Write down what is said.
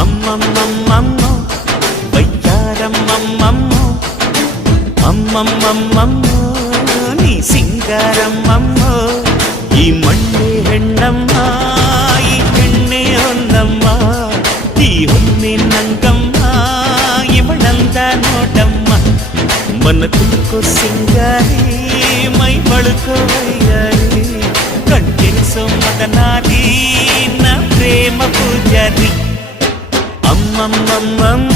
అమ్మమ్మమ్మమ్మో వయ్యారమ్మమ్మమ్మో అమ్మమ్మమ్మమ్మో నీ సింగారమ్మమ్మో ಈ ಮಣ್ಣೆ ಹೆಣ್ಣಮ್ಮ ಈ ಹೆಣ್ಣೆ ಹೊನ್ನಮ್ಮ ಈ ಹೊನ್ನಿನಂಗಮ್ಮ ಇವಳಂದ ನೋಡಮ್ಮ ಮನ ತುಳ್ಕೋ ಸಿಂಗಾರಿ ಮೈ ಬಳುಕೋ ವಯ್ಯಾರಿ ಕಣ್ಣೆನಿಸೋ ಮದನಾರಿ ನ ಪ್ರೇಮ ಪೂಜಾರಿ ಅಮ್ಮಮ್ಮಮ್ಮಮ್ಮ